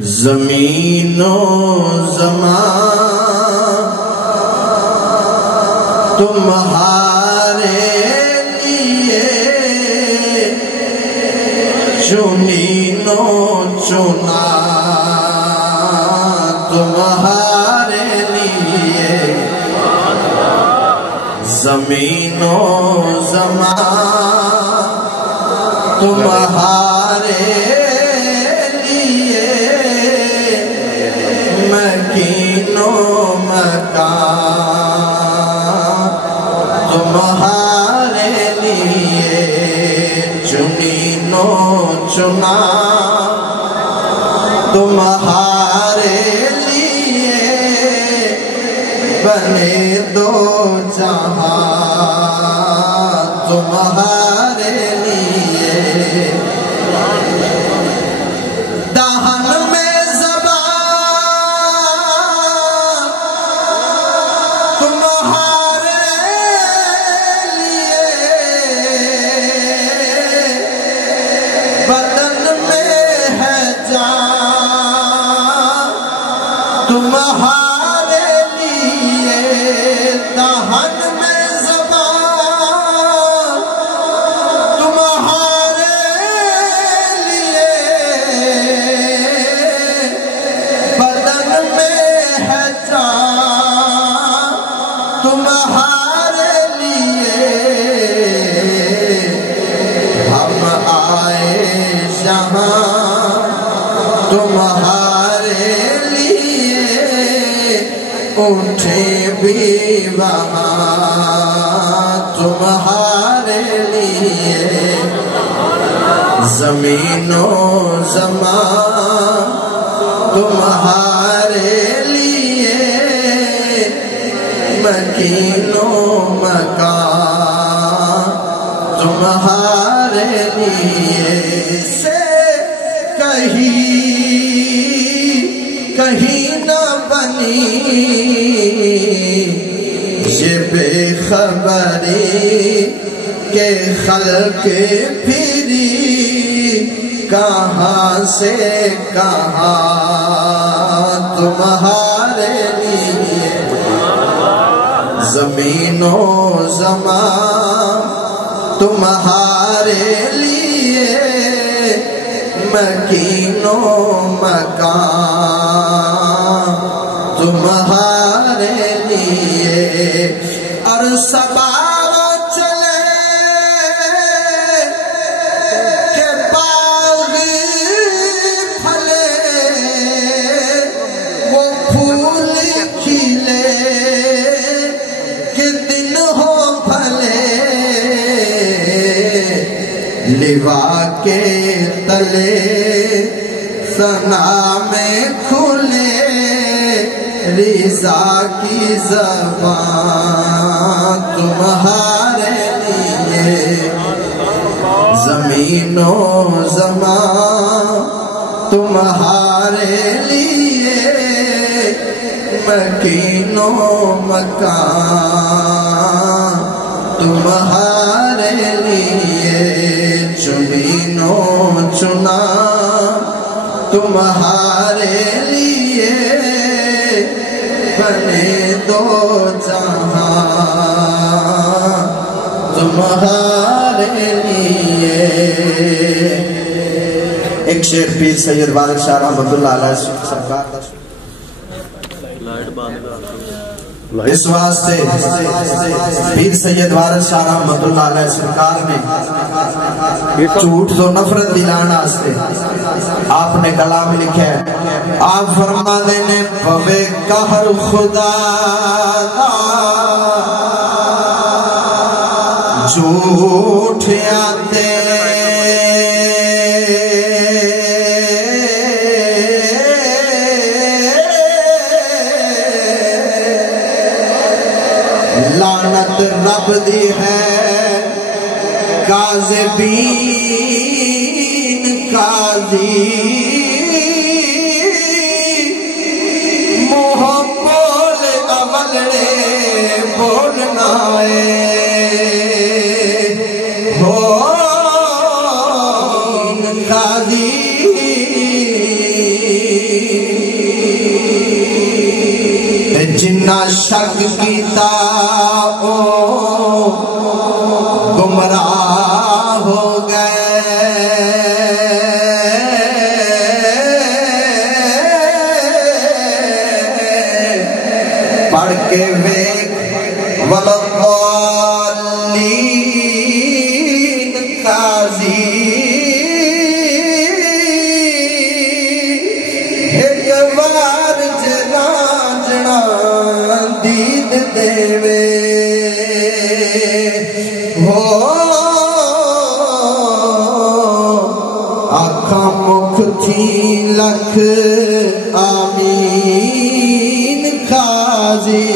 زمین و زمان تمہارے لیے چنین و چنا تمہارے لیے زمین و زمان تمہارے لیے مکین و مکان تمہارے لیے چنین و چنا تمہارے لیے بنے دو جہاں تمہارے لیے دہن میں زبان تمہارے لیے بدن میں ہے جان تمہارے لیے دہن میں زبان تمہارے لیے بدن میں ہے جان تمہارے لیے ہم آئے جہاں تمہارے لیے اٹھے بھی وہاں تمہارے لیے زمین و زمان تمہارے لیے مکین و مکان تمہارے لیے سے کہیں نہ بنی یہ بے خبری کہ خلق پھری کہاں سے کہاں تمہارے لیے زمین و زمان تمہارے لیے مکین و مکان تمہارے لیے اور سباو چلے کہ باغ پھلے وہ پھول کھلے کہ دن ہو بھلے لوا کے تلے ثنا میں کھلے رضا کی زبان تمہارے لیے زمین و زمان تمہارے لیے مکین و مکان تمہارے لیے چنین و چنا تمہارے لیے بنے دو جہاں تمہارے لیے ایک شعر پیر سید وارث شاہ رحمۃ اللہ علیہ سرکار اس واسطے پیر سید وارث شاہ رحمۃ اللہ علیہ سرکار نے جھوٹ تو نفرت دلانا سے آپ نے کلام لکھا ہے آپ فرما دینے پوے قہر خدا جھوٹ آتے لعنت رب دی ہے کاذبین قاضی منہ بول اولے بولنا ہو قاضی جنہ شک کیتا او گمراہ ہو گئے پڑھ کے ویک والضالین قاضی ایک بار جنا دید دیوے ہو آکھا مکھ تھی لکھ آمین قاضی